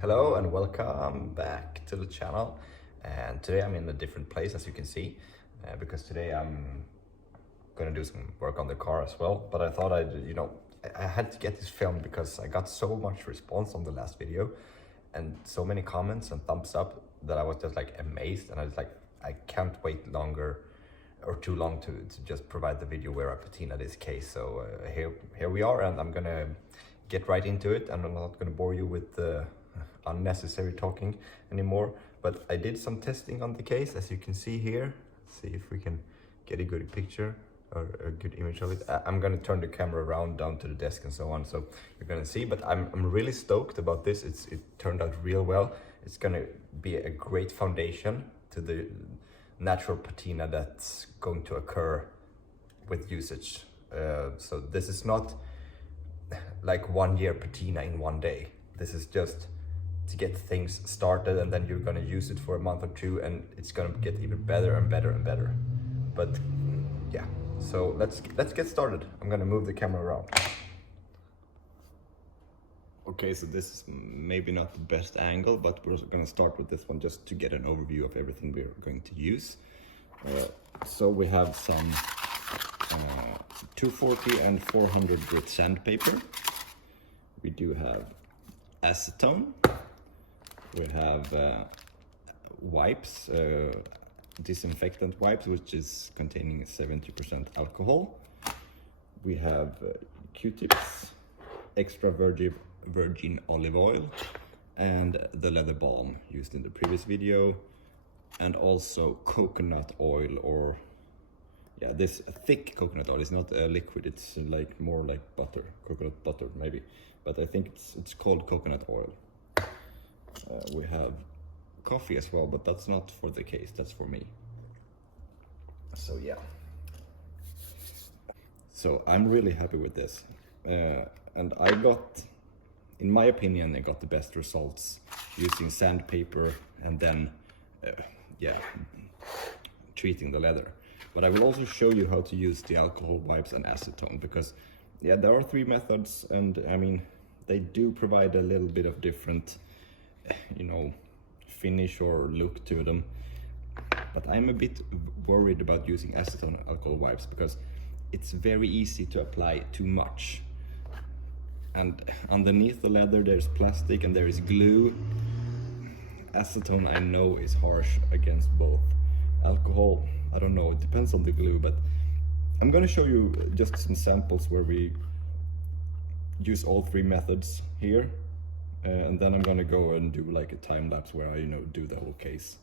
Hello and welcome back to the channel. And today I'm in a different place, as you can see, because today I'm gonna do some work on the car as well. But I thought I had to get this filmed because I got so much response on the last video and so many comments and thumbs up that I was just like amazed, and I was like, I can't wait longer or too long to just provide the video where I patina this case. So here we are, and I'm gonna get right into it, and I'm not gonna bore you with the unnecessary talking anymore. But I did some testing on the case, as you can see here. Let's see if we can get a good picture or a good image of it. I'm gonna turn the camera around down to the desk and so on, so you're gonna see. But I'm really stoked about this. It turned out real well. It's gonna be a great foundation to the natural patina that's going to occur with usage. So this is not like 1 year patina in one day. This is just to get things started, and then you're gonna use it for a month or two, and it's gonna get even better and better and better. But yeah, so let's get started. I'm gonna move the camera around. Okay, so this is maybe not the best angle, but we're gonna start with this one just to get an overview of everything we're going to use. So we have some 240 and 400 grit sandpaper. We do have acetone. We have wipes, disinfectant wipes, which is containing 70% alcohol. We have Q-tips, extra virgin olive oil, and the leather balm used in the previous video, and also coconut oil, or yeah, this thick coconut oil. It's not a liquid, it's like more like butter, coconut butter maybe, but I think it's called coconut oil. We have coffee as well, but that's not for the case, that's for me. So yeah, so I'm really happy with this, and I got, in my opinion, I got the best results using sandpaper and then treating the leather. But I will also show you how to use the alcohol wipes and acetone, because yeah, there are 3 methods, and I mean, they do provide a little bit of different, finish or look to them. But I'm a bit worried about using acetone alcohol wipes because it's very easy to apply too much. And underneath the leather there's plastic and there is glue. Acetone, I know, is harsh against both. Alcohol, I don't know, it depends on the glue, but I'm gonna show you just some samples where we use all 3 methods here. And then I'm gonna go and do like a time lapse where I do the whole case.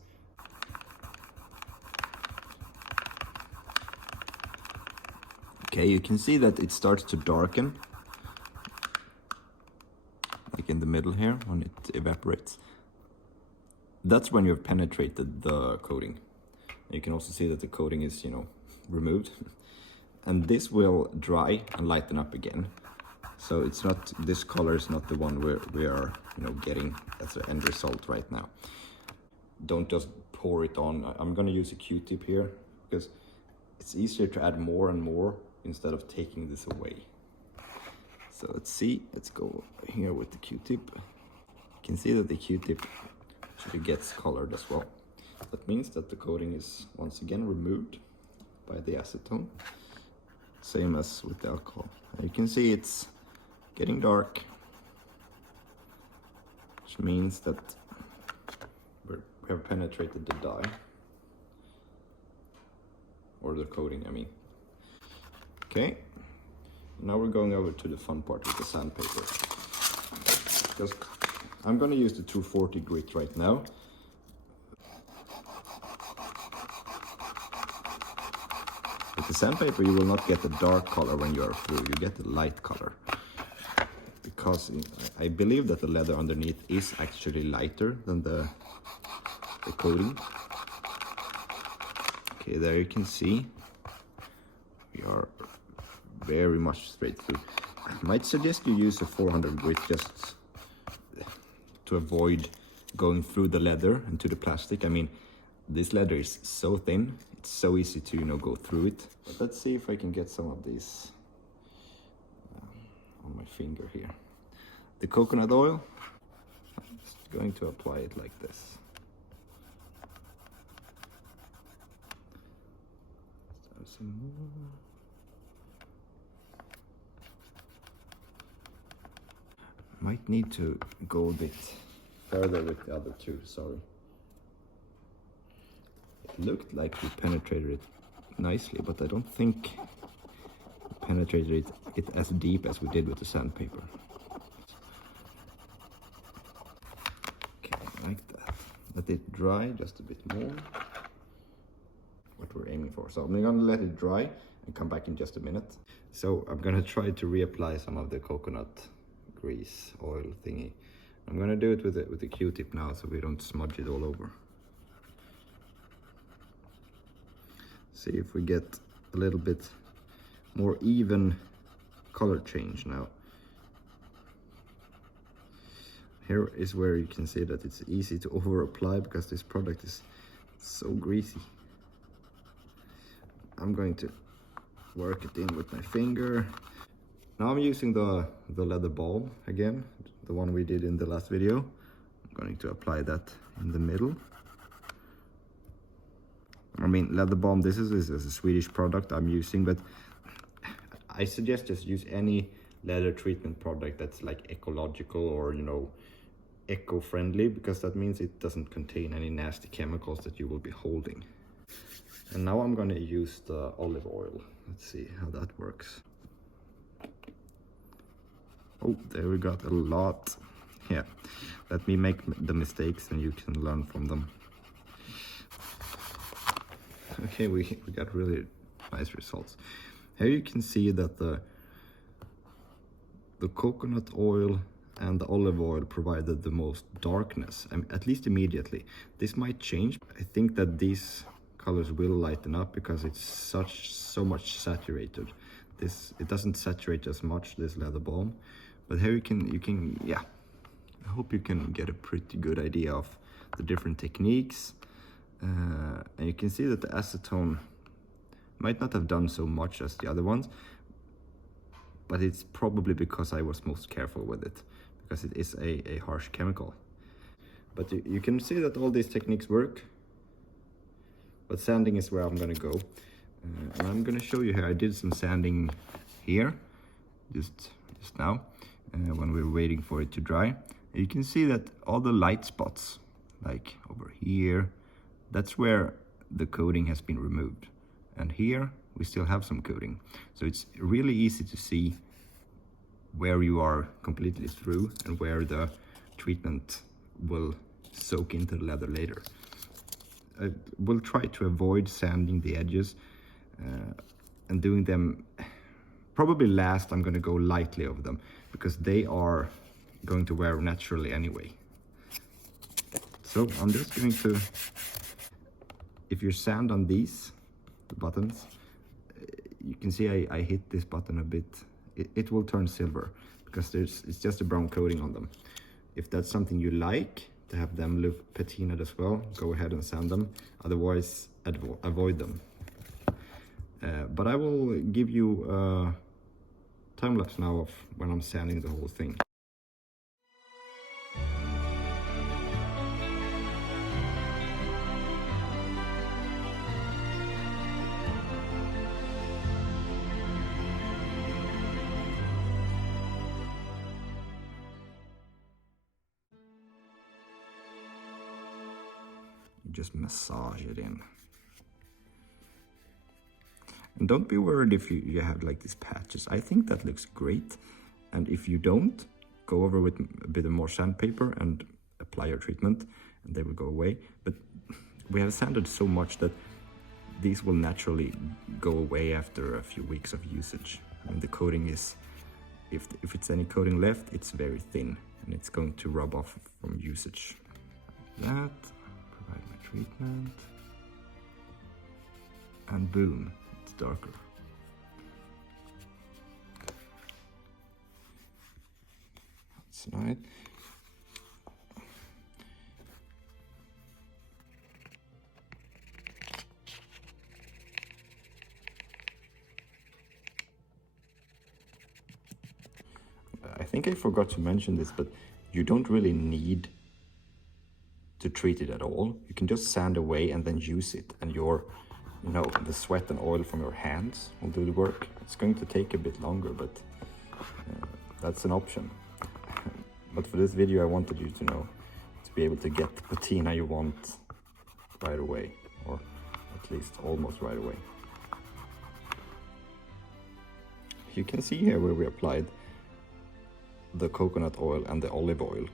Okay, you can see that it starts to darken, like in the middle here when it evaporates. That's when you've penetrated the coating. You can also see that the coating is, removed. And this will dry and lighten up again. So it's not, this color is not the one we are, getting as the end result right now. Don't just pour it on. I'm gonna use a Q-tip here because it's easier to add more and more instead of taking this away. So let's see, let's go here with the Q-tip. You can see that the Q-tip actually gets colored as well. That means that the coating is once again removed by the acetone, same as with the alcohol. And you can see it's getting dark, which means that we have penetrated the dye, or the coating, I mean. Okay, now we're going over to the fun part with the sandpaper. Because I'm gonna use the 240 grit right now. With the sandpaper you will not get the dark color when you are through, you get the light color. Because I believe that the leather underneath is actually lighter than the coating. Okay, there you can see we are very much straight through. I might suggest you use a 400 grit just to avoid going through the leather and to the plastic. I mean, this leather is so thin, it's so easy to go through it. But let's see if I can get some of these on my finger here. The coconut oil, going to apply it like this. Let's have some more. Might need to go a bit further with the other two, sorry. It looked like we penetrated it nicely, but I don't think we penetrated it as deep as we did with the sandpaper. Okay, like that. Let it dry just a bit more. What we're aiming for. So I'm gonna let it dry and come back in just a minute. So I'm gonna try to reapply some of the coconut grease oil thingy. I'm gonna do it with a Q-tip now so we don't smudge it all over. See if we get a little bit more even color change now. Here is where you can see that it's easy to over apply because this product is so greasy. I'm going to work it in with my finger. Now I'm using the leather balm again, the one we did in the last video. I'm going to apply that in the middle. I mean, leather balm, this is a Swedish product I'm using, but I suggest just use any leather treatment product that's like ecological or, you know, eco-friendly, because that means it doesn't contain any nasty chemicals that you will be holding. And now I'm going to use the olive oil. Let's see how that works. Oh, there we got a lot. Yeah, let me make the mistakes and you can learn from them. Okay, we got really nice results. Here you can see that the coconut oil and the olive oil provided the most darkness, at least immediately. This might change. I think that these colors will lighten up because it's so much saturated. It doesn't saturate as much, this leather balm, but here you can yeah, I hope you can get a pretty good idea of the different techniques. And you can see that the acetone might not have done so much as the other ones, but it's probably because I was most careful with it, because it is a harsh chemical. But you can see that all these techniques work, but sanding is where I'm gonna go. And I'm gonna show you here, I did some sanding here, just now, when we were waiting for it to dry. And you can see that all the light spots, like over here, that's where the coating has been removed. And here we still have some coating. So it's really easy to see where you are completely through and where the treatment will soak into the leather later. I will try to avoid sanding the edges and doing them probably last. I'm going to go lightly over them because they are going to wear naturally anyway. So I'm just going to, if you sand on these, the buttons, you can see I hit this button a bit. It will turn silver because it's just a brown coating on them. If that's something you like, to have them look patinaed as well, go ahead and sand them. Otherwise, avoid them. But I will give you a time lapse now of when I'm sanding the whole thing. Just massage it in. And don't be worried if you have like these patches. I think that looks great. And if you don't, go over with a bit of more sandpaper and apply your treatment and they will go away. But we have sanded so much that these will naturally go away after a few weeks of usage. I mean, the coating is, if it's any coating left, it's very thin and it's going to rub off from usage. Like that. Provide my treatment, and boom, it's darker. That's nice. I think I forgot to mention this, but you don't really need to treat it at all. You can just sand away and then use it, and the sweat and oil from your hands will do the work. It's going to take a bit longer, but that's an option. But for this video, I wanted you to be able to get the patina you want right away, or at least almost right away. You can see here where we applied the coconut oil and the olive oil.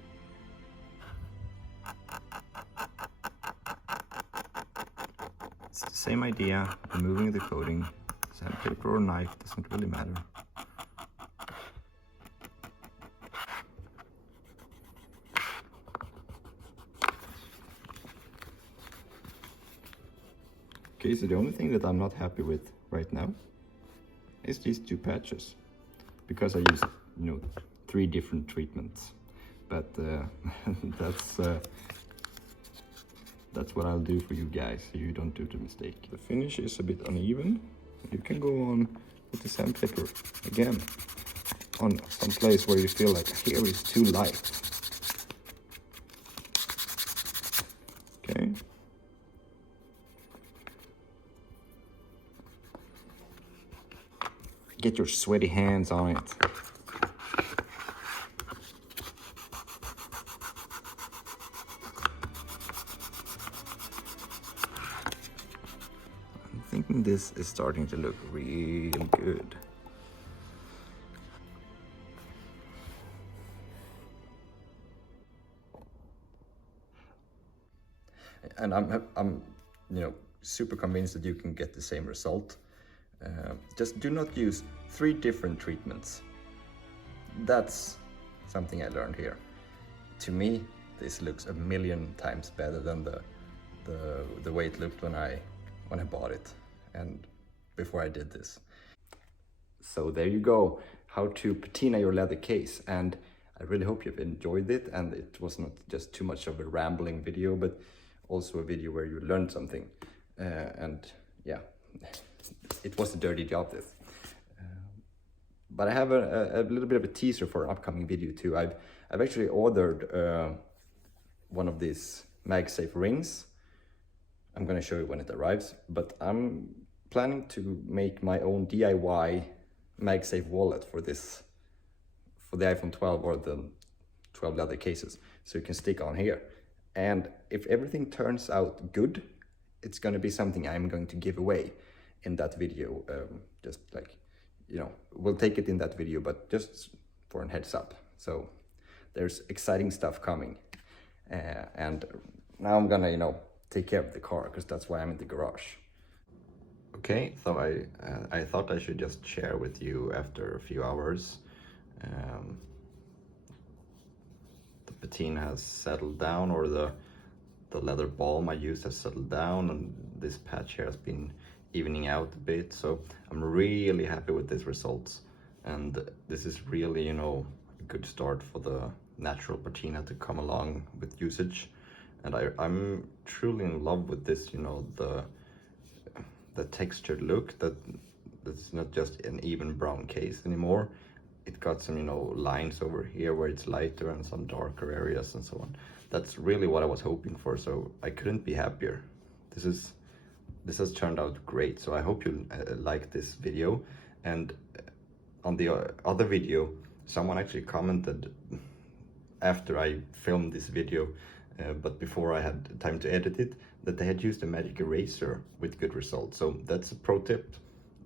It's the same idea, removing the coating. Sandpaper or knife, doesn't really matter. Okay, so the only thing that I'm not happy with right now is these two patches, because I used 3 different treatments, but that's what I'll do for you guys, so you don't do the mistake. The finish is a bit uneven. You can go on with the sandpaper again on some place where you feel like here is too light. Okay. Get your sweaty hands on it. I'm thinking this is starting to look real good. And I'm super convinced that you can get the same result. Just do not use 3 different treatments. That's something I learned here. To me, this looks a million times better than the way it looked when I bought it and before I did this. So there you go, how to patina your leather case. And I really hope you've enjoyed it, and it was not just too much of a rambling video, but also a video where you learned something. And yeah, it was a dirty job, this. But I have a little bit of a teaser for an upcoming video too. I've actually ordered one of these MagSafe rings. I'm gonna show you when it arrives, but I'm planning to make my own DIY MagSafe wallet for the iPhone 12 or the 12 leather cases, so you can stick on here. And if everything turns out good, it's gonna be something I'm going to give away in that video. Just like, we'll take it in that video, but just for a heads up. So there's exciting stuff coming. And now I'm gonna, take care of the car, because that's why I'm in the garage. Okay, so I thought I should just share with you after a few hours. The patina has settled down, or the leather balm I used has settled down, and this patch here has been evening out a bit. So I'm really happy with these results, and this is really, a good start for the natural patina to come along with usage. And I'm truly in love with this, the textured look, that's not just an even brown case anymore. It got some, lines over here where it's lighter and some darker areas and so on. That's really what I was hoping for, so I couldn't be happier. This has turned out great, so I hope you like this video. And on the other video, someone actually commented after I filmed this video, but before I had time to edit it, that they had used a magic eraser with good results. So that's a pro tip.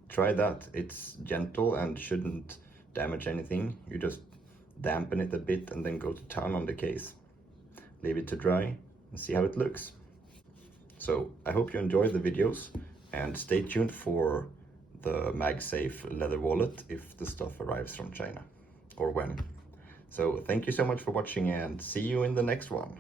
Try that. It's gentle and shouldn't damage anything. You just dampen it a bit and then go to town on the case. Leave it to dry and see how it looks. So I hope you enjoy the videos, and stay tuned for the MagSafe leather wallet if the stuff arrives from China, or when. So thank you so much for watching, and see you in the next one.